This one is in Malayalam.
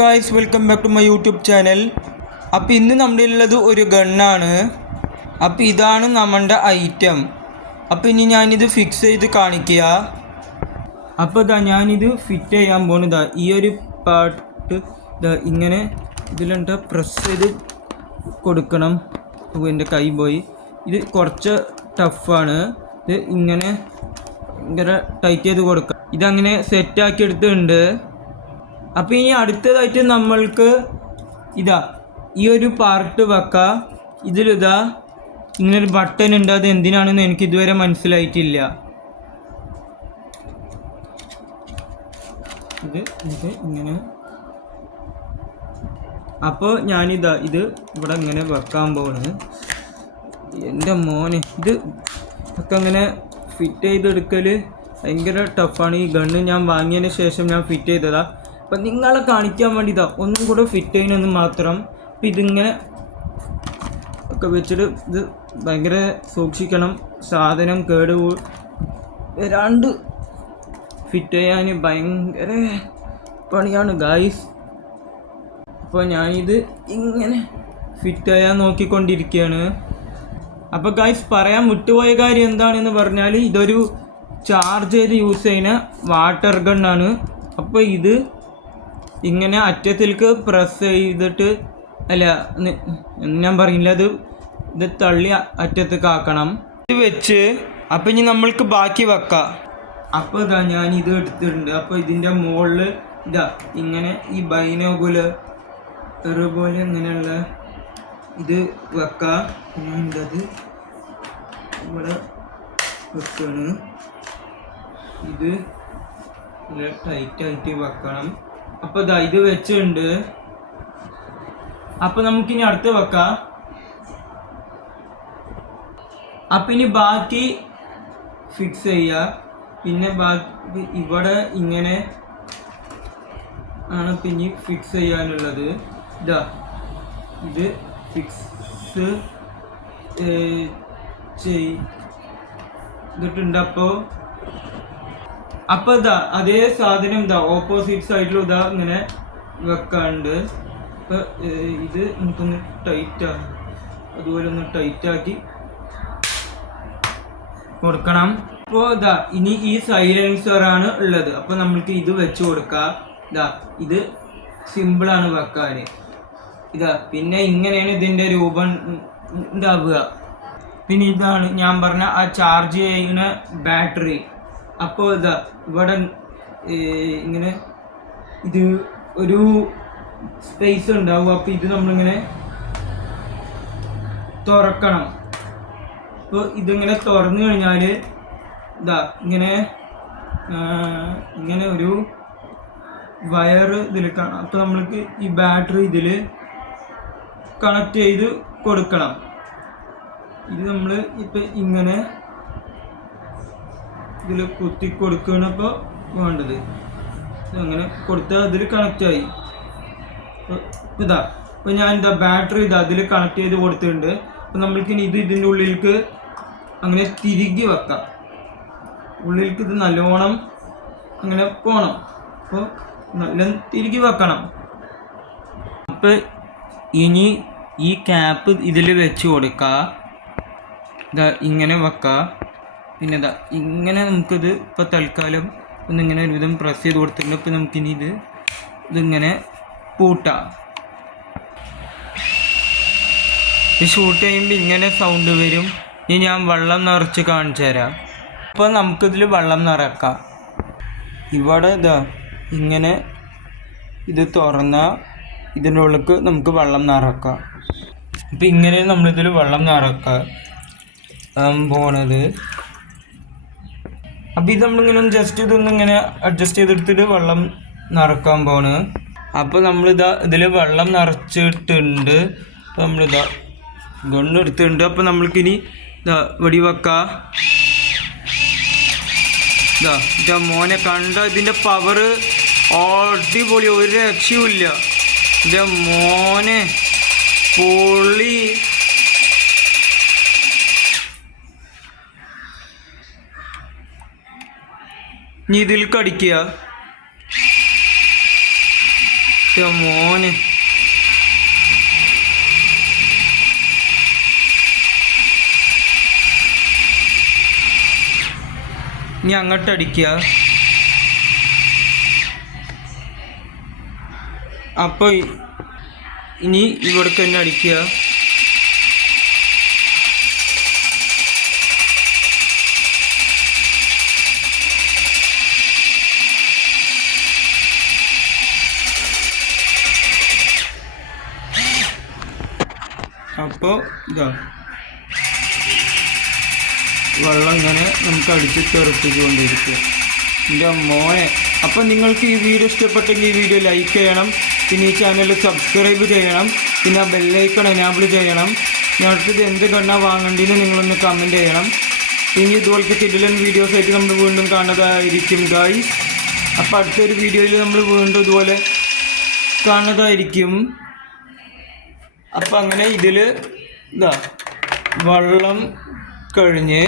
Guys welcome back to my YouTube channel. അപ്പോൾ ഇന്ന് നമ്മുടെ ഉള്ളത് ഒരു ഗണ്ണാണ്. അപ്പോൾ ഇതാണ് നമ്മുടെ ഐറ്റം. അപ്പോൾ ഇനി ഞാനിത് ഫിക്സ് ചെയ്ത് കാണിക്കുക. അപ്പോൾ ഞാനിത് ഫിറ്റ് ചെയ്യാൻ പോകുന്നതാ. ഈ ഒരു പാർട്ട് ഇങ്ങനെ ഇതിലുണ്ട് പ്രസ് ചെയ്ത് കൊടുക്കണം. എൻ്റെ കൈ പോയി. ഇത് കുറച്ച് ടഫാണ്. ഇത് ഇങ്ങനെ ഭയങ്കര ടൈറ്റ് ചെയ്ത് കൊടുക്കാം. ഇതങ്ങനെ സെറ്റാക്കി എടുത്തിട്ടുണ്ട്. അപ്പോൾ ഇനി അടുത്തതായിട്ട് നമ്മൾക്ക് ഈ ഒരു പാർട്ട് വെക്കാം. ഇതിലിതാ ഇങ്ങനൊരു ബട്ടൺ ഉണ്ട്. അത് എന്തിനാണെന്ന് എനിക്ക് ഇതുവരെ മനസ്സിലായിട്ടില്ല. ഇത് ഇങ്ങനെ. അപ്പോൾ ഇത് ഇവിടെ ഇങ്ങനെ വെക്കാൻ പോവാണ്. എൻ്റെ മോനെ ഇത് ഒക്കെ അങ്ങനെ ഫിറ്റ് ചെയ്തെടുക്കൽ ഭയങ്കര ടഫാണ്. ഈ ഗണ്ണ് ഞാൻ വാങ്ങിയതിന് ശേഷം ഞാൻ ഫിറ്റ് ചെയ്തതാണ്. അപ്പം നിങ്ങളെ കാണിക്കാൻ വേണ്ടിയിട്ടാ ഒന്നും കൂടെ ഫിറ്റ് ചെയ്യുന്നതെന്ന് മാത്രം. അപ്പം ഇതിങ്ങനെ ഒക്കെ വെച്ചിട്ട് ഇത് ഭയങ്കര സൂക്ഷിക്കണം. സാധനം കേട് വരാണ്ട് ഫിറ്റ് ചെയ്യാൻ ഭയങ്കര പണിയാണ് ഗായ്സ്. അപ്പോൾ ഞാനിത് ഇങ്ങനെ ഫിറ്റ് ചെയ്യാൻ നോക്കിക്കൊണ്ടിരിക്കുകയാണ്. അപ്പോൾ ഗായ്സ് പറയാൻ വിട്ടുപോയ കാര്യം എന്താണെന്ന് പറഞ്ഞാൽ ഇതൊരു ചാർജ് ചെയ്ത് യൂസ് ചെയ്യുന്ന വാട്ടർ ഗണ്ണാണ്. അപ്പോൾ ഇത് ഇങ്ങനെ അറ്റത്തിലേക്ക് പ്രസ് ചെയ്തിട്ട് ഞാൻ പറയില്ല, ഇത് തള്ളി അറ്റത്തേക്ക് ആക്കണം. ഇത് വെച്ച് അപ്പം ഇനി നമ്മൾക്ക് ബാക്കി വെക്കാം. അപ്പോൾ ഞാൻ ഇത് എടുത്തിട്ടുണ്ട്. അപ്പോൾ ഇതിൻ്റെ മുകളിൽ ഇങ്ങനെ ഈ ബൈനോക്കുലർ പോലെ ഇങ്ങനെയുള്ള ഇത് വെക്കാം. ഞാനിത് ഇവിടെ വെക്കാണ്. ഇത് ടൈറ്റായിട്ട് വെക്കണം. അപ്പോൾ ഇത് വെച്ചിട്ടുണ്ട്. അപ്പോൾ നമുക്കിനി അടുത്ത് വെക്കാം. അപ്പം ഇനി ബാക്കി ഫിക്സ് ചെയ്യുക. പിന്നെ ബാക്കി ഇവിടെ ഇങ്ങനെ ആണ് പിന്നെ ഫിക്സ് ചെയ്യാനുള്ളത്. ഇത് ഫിക്സ് ചെയ്തിട്ടുണ്ട്. അപ്പോൾ അതേ സാധനം ഓപ്പോസിറ്റ് സൈഡിലും ഇങ്ങനെ വെക്കാണ്ട്. അപ്പോൾ ഇത് നമുക്കൊന്ന് ടൈറ്റാണ്, അതുപോലെ ഒന്ന് ടൈറ്റാക്കി കൊടുക്കണം. അപ്പോൾ ഇനി ഈ സൈലൻസറാണ് ഉള്ളത്. അപ്പോൾ നമ്മൾക്ക് ഇത് വെച്ച് കൊടുക്കാം. ഇത് സിമ്പിളാണ് വെക്കാൻ. പിന്നെ ഇങ്ങനെയാണ് ഇതിൻ്റെ രൂപം ഉണ്ടാവുക. പിന്നെ ഇതാണ് ഞാൻ പറഞ്ഞ ആ ചാർജ് ചെയ്യുന്ന ബാറ്ററി. അപ്പോൾ ഇവിടെ ഇങ്ങനെ ഇത് ഒരു സ്പേസ് ഉണ്ടാവും. അപ്പോൾ ഇത് നമ്മളിങ്ങനെ തുറക്കണം. അപ്പോൾ ഇതിങ്ങനെ തുറന്നു കഴിഞ്ഞാൽ ഇങ്ങനെ ഒരു വയർ ഇതിൽ കാണാം. അപ്പോൾ നമ്മൾക്ക് ഈ ബാറ്ററി ഇതിൽ കണക്ട് ചെയ്ത് കൊടുക്കണം. ഇത് നമ്മൾ ഇപ്പം ഇങ്ങനെ ഇതിൽ കുത്തി കൊടുക്കുകയാണ് ഇപ്പോൾ വേണ്ടത്. അങ്ങനെ കൊടുത്താൽ അതിൽ കണക്റ്റായി. ഇപ്പോൾ ഞാൻ ബാറ്ററി അതിൽ കണക്ട് ചെയ്ത് കൊടുത്തിട്ടുണ്ട്. അപ്പോൾ നമ്മൾക്കിനി ഇതിൻ്റെ ഉള്ളിലേക്ക് അങ്ങനെ തിരികെ വെക്കാം. ഉള്ളിലേക്ക് ഇത് നല്ലോണം അങ്ങനെ പോകണം. അപ്പോൾ നല്ല തിരികെ വെക്കണം. അപ്പോൾ ഇനി ഈ ക്യാപ്പ് ഇതിൽ വെച്ച് കൊടുക്കുക. ഇങ്ങനെ വെക്കുക. പിന്നെ ഇങ്ങനെ നമുക്കിത് ഇപ്പോൾ തൽക്കാലം ഒന്നിങ്ങനെ ഒരുവിധം പ്രസ് ചെയ്ത് കൊടുത്തിട്ടുണ്ട്. ഇപ്പോൾ നമുക്കിനി ഇതിങ്ങനെ പൂട്ടാം. ഇത് ഷൂട്ട് ചെയ്യുമ്പോൾ ഇങ്ങനെ സൗണ്ട് വരും. ഇനി ഞാൻ വെള്ളം നിറച്ച് കാണിച്ചു തരാം. അപ്പോൾ നമുക്കിതിൽ വെള്ളം നിറക്കാം. ഇവിടെ ഇങ്ങനെ ഇത് തുറന്നാൽ ഇതിൻ്റെ ഉള്ളിലേക്ക് നമുക്ക് വെള്ളം നിറക്കാം. അപ്പോൾ ഇങ്ങനെ നമ്മളിതിൽ വെള്ളം നിറക്കാം പോണത്. അപ്പോൾ ഇത് നമ്മളിങ്ങനെ ജസ്റ്റ് ഇതൊന്നിങ്ങനെ അഡ്ജസ്റ്റ് ചെയ്തെടുത്തിട്ട് വെള്ളം നിറക്കാൻ പോണ്. അപ്പോൾ ഇതിൽ വെള്ളം നിറച്ചിട്ടുണ്ട്. അപ്പോൾ ഗണ്ണെടുത്തിട്ടുണ്ട്. അപ്പോൾ നമ്മൾക്കിനി വെടി വെക്കാം. മോനെ കണ്ട ഇതിൻ്റെ പവർ അടിപൊളി, ഒരു രക്ഷയുമില്ല. എൻ്റെ മോനെ പൊളി. ഇനി ഇതിൽ കടിക്കുക. മോനെ ഇനി അങ്ങോട്ടടിക്കുക. അപ്പോൾ ഇനി ഇവിടേക്ക് തന്നെ അടിക്കുക. അപ്പോൾ ഇതാ വെള്ളം ഇങ്ങനെ നമുക്ക് അടിച്ച് തെറിപ്പിച്ചുകൊണ്ടിരിക്കുക. എൻ്റെ മോനെ. അപ്പോൾ നിങ്ങൾക്ക് ഈ വീഡിയോ ഇഷ്ടപ്പെട്ടെങ്കിൽ ഈ വീഡിയോ ലൈക്ക് ചെയ്യണം, പിന്നെ ഈ ചാനൽ സബ്സ്ക്രൈബ് ചെയ്യണം, പിന്നെ ആ ബെല്ലൈക്കൺ എനാബിൾ ചെയ്യണം. ഞാൻ അടുത്തത് എന്ത് ഗണ്ണാ വാങ്ങേണ്ടതെന്ന് നിങ്ങളൊന്ന് കമൻറ്റ് ചെയ്യണം. പിന്നെ ഇതുപോലത്തെ കിടിലൻ വീഡിയോസ് ആയിട്ട് നമ്മൾ വീണ്ടും കാണുന്നതായിരിക്കും ഗായ്സ്. അപ്പോൾ അടുത്തൊരു വീഡിയോയിൽ നമ്മൾ വീണ്ടും ഇതുപോലെ കാണുന്നതായിരിക്കും. അപ്പം അങ്ങനെ ഇതിൽ ഇതാ വെള്ളം കഴിഞ്ഞ്